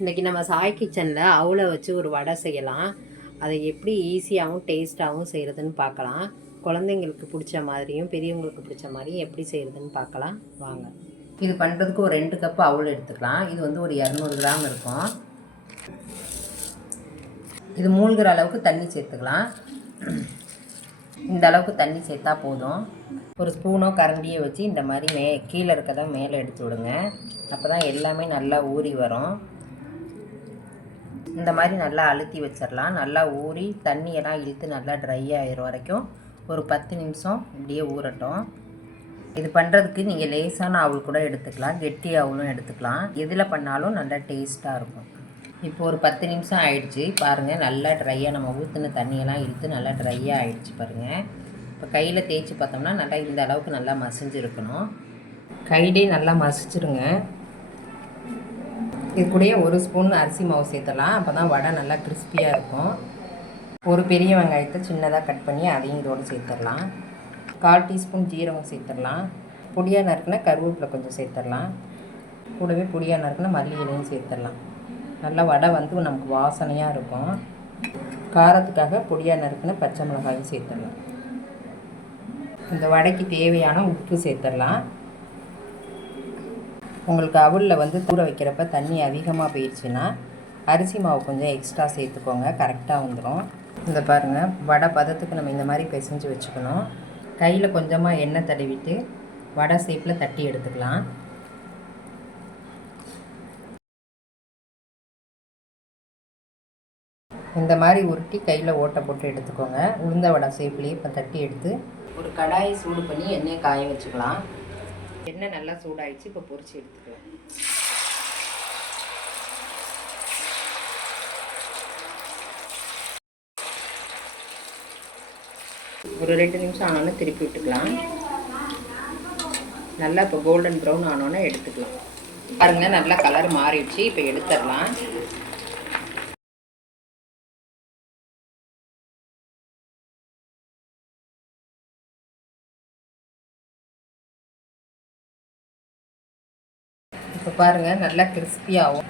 இன்றைக்கி நம்ம சாய் கிச்சனில் அவளை வச்சு ஒரு வடை செய்யலாம். அதை எப்படி ஈஸியாகவும் டேஸ்ட்டாகவும் செய்கிறதுன்னு பார்க்கலாம். குழந்தைங்களுக்கு பிடிச்ச மாதிரியும் பெரியவங்களுக்கு பிடிச்ச மாதிரியும் எப்படி செய்கிறதுன்னு பார்க்கலாம் வாங்க. இது பண்ணுறதுக்கு ஒரு 2 கப்பு அவல் எடுத்துக்கலாம். இது வந்து ஒரு 200 கிராம் இருக்கும். இது மூழ்கிற அளவுக்கு தண்ணி சேர்த்துக்கலாம். இந்த அளவுக்கு தண்ணி சேர்த்தா போதும். ஒரு ஸ்பூனோ கரண்டியை வச்சு இந்த மாதிரி கீழே இருக்கதை மேலே எடுத்து விடுங்க. அப்போ தான் எல்லாமே நல்லா ஊறி வரும். இந்த மாதிரி நல்லா அழுத்தி வச்சிடலாம். நல்லா ஊறி தண்ணியெல்லாம் இழுத்து நல்லா ட்ரை ஆகிற வரைக்கும் ஒரு 10 நிமிஷம் இப்படியே ஊறட்டும். இது பண்ணுறதுக்கு நீங்கள் லேசான அவல் கூட எடுத்துக்கலாம், கெட்டி அவலும் எடுத்துக்கலாம். எதில் பண்ணாலும் நல்லா டேஸ்ட்டாக இருக்கும். இப்போ ஒரு 10 நிமிஷம் ஆயிடுச்சு பாருங்கள். நல்லா ட்ரையாக நம்ம ஊற்றின தண்ணியெல்லாம் இழுத்து நல்லா ட்ரையாக ஆகிடுச்சு பாருங்கள். இப்போ கையில் தேய்ச்சி பார்த்தோம்னா நல்லா இந்த அளவுக்கு நல்லா மசிஞ்சிருக்கணும். கையிலே நல்லா மசிச்சிருங்க. இது கூடயே 1 ஸ்பூன் அரிசி மாவு சேர்த்துடலாம். அப்போ தான் வடை நல்லா கிறிஸ்பியாக இருக்கும். ஒரு பெரிய வெங்காயத்தை சின்னதாக கட் பண்ணி அதையும் இதோடு சேர்த்துடலாம். 1/4 டீஸ்பூன் ஜீரகம் சேர்த்துடலாம். பொடியாக நறுக்குனா கருவேப்பிலை கொஞ்சம் சேர்த்துடலாம். கூடவே பொடியாக நறுக்குனா மல்லி இலையும் சேர்த்துடலாம். நல்லா வடை வந்து நமக்கு வாசனையாக இருக்கும். காரத்துக்காக பொடியாக நறுக்குனா பச்சை மிளகாயும் சேர்த்துடலாம். இந்த வடைக்கு தேவையான உப்பு சேர்த்துடலாம். உங்களுக்கு அவலில் வந்து ஊற வைக்கிறப்ப தண்ணி அதிகமாக போயிடுச்சுன்னா அரிசி மாவு கொஞ்சம் எக்ஸ்ட்ரா சேர்த்துக்கோங்க, கரெக்டாக வந்துடும். இந்த பாருங்கள், வடை பதத்துக்கு நம்ம இந்த மாதிரி பிசைஞ்சு வச்சுக்கணும். கையில் கொஞ்சமாக எண்ணெய் தடவிட்டு வடை ஷேப்பில் தட்டி எடுத்துக்கலாம். இந்த மாதிரி உருட்டி கையில் ஓட்டை போட்டு எடுத்துக்கோங்க. உளுந்த வடை ஷேப்லேயே இப்போ தட்டி எடுத்து ஒரு கடாயை சூடு பண்ணி எண்ணெயை காய வச்சுக்கலாம். எண்ணெய் நல்லா சூடாயிடுச்சு. இப்போ பொரிச்சு எடுத்துக்கலாம். ஒரு 2 நிமிஷம் ஆனோன்னு திருப்பி விட்டுக்கலாம். நல்லா இப்போ கோல்டன் ப்ரௌன் ஆனோன்னு எடுத்துக்கலாம். பாருங்கள், நல்லா கலர் மாறிடுச்சு. இப்போ எடுத்துடலாம். இப்போ பாருங்கள், நல்லா கிறிஸ்பியாகவும்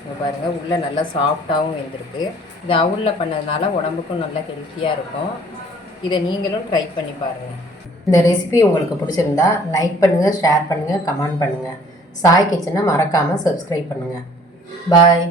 இப்போ பாருங்கள் உள்ளே நல்லா சாஃப்டாகவும் வெந்திருக்கு. இது அவலில் பண்ணதுனால உடம்புக்கும் நல்லா ஹெல்த்தியாக இருக்கும். இதை நீங்களும் ட்ரை பண்ணி பாருங்கள். இந்த ரெசிபி உங்களுக்கு பிடிச்சிருந்தா லைக் பண்ணுங்கள், ஷேர் பண்ணுங்கள், கமெண்ட் பண்ணுங்கள். சாய் கிச்சனை மறக்காமல் சப்ஸ்கிரைப் பண்ணுங்கள். பாய்.